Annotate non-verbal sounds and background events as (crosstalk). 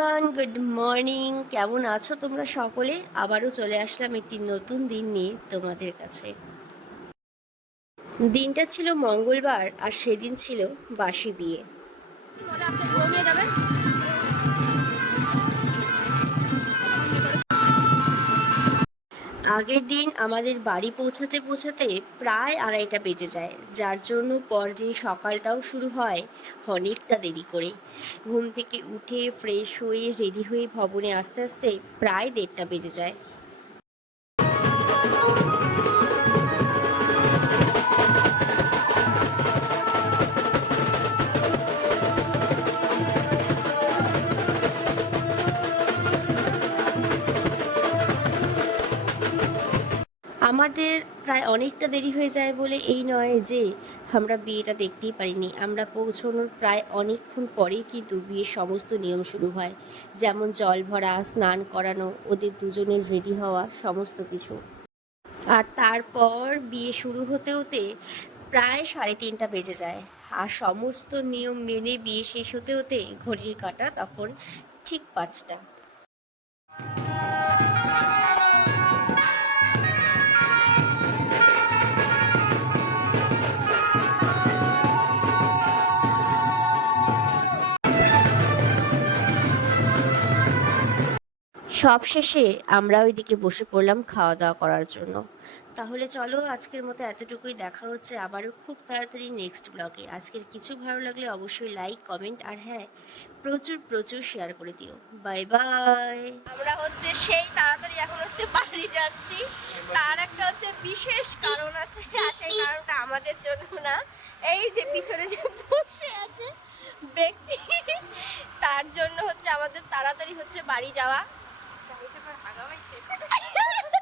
Everyone good morning কেমন আছো তোমরা সকলে? আবারও চলে আসলাম একটি নতুন দিন নিয়ে তোমাদের কাছে। দিনটা ছিল মঙ্গলবার আর সেদিন ছিল বাসি বিয়ে। আগের দিন আমাদের বাড়ি পৌঁছাতে পৌঁছাতে প্রায় আড়াইটা বেজে যায়। যার জন্য পরদিন সকালটাও শুরু হয় অনেকটা দেরি করে। ঘুম থেকে উঠে ফ্রেশ হয়ে রেডি হয়ে ভবনে আস্তে আস্তে প্রায় দেড়টা বেজে যায়। আমাদের প্রায় অনেকটা দেরি হয়ে যায় বলে এই নয় যে আমরা বিয়েটা দেখতেই পারিনি। আমরা পৌঁছানোর প্রায় অনেকক্ষণ পরেই কিন্তু বিয়ের সমস্ত নিয়ম শুরু হয়। যেমন জল ভরা, স্নান করানো, ওদের দুজনের রেডি হওয়া, সমস্ত কিছু। আর তারপর বিয়ে শুরু হতে হতে প্রায় সাড়ে তিনটা বেজে যায়। আর সমস্ত নিয়ম মেনে বিয়ে শেষ হতে হতে ঘড়ির কাঁটা তখন ঠিক পাঁচটা। সব শেষে আমরা ওইদিকে বসে পড়লাম খাওয়া দাওয়া করার জন্য। তাহলে চলো আজকের মতো এতটুকুই। দেখা হচ্ছে আবারও খুব তাড়াতাড়ি নেক্সট ব্লগে আজকের কিছু ভালো লাগলে অবশ্যই লাইক কমেন্ট আর হ্যাঁ প্রচুর প্রচুর শেয়ার করে দিও। বাই বাই আমরা হচ্ছে সেই তাড়াতাড়ি এখন হচ্ছে বাড়ি যাচ্ছি। তার একটা হচ্ছে বিশেষ কারণ আছে আর সেই কারণটা আমাদের জন্য না। এই যে পিছনে যে বসে আছে ব্যক্তি, তার জন্য হচ্ছে আমাদের তাড়াতাড়ি হচ্ছে বাড়ি যাওয়া। Давайте. (laughs)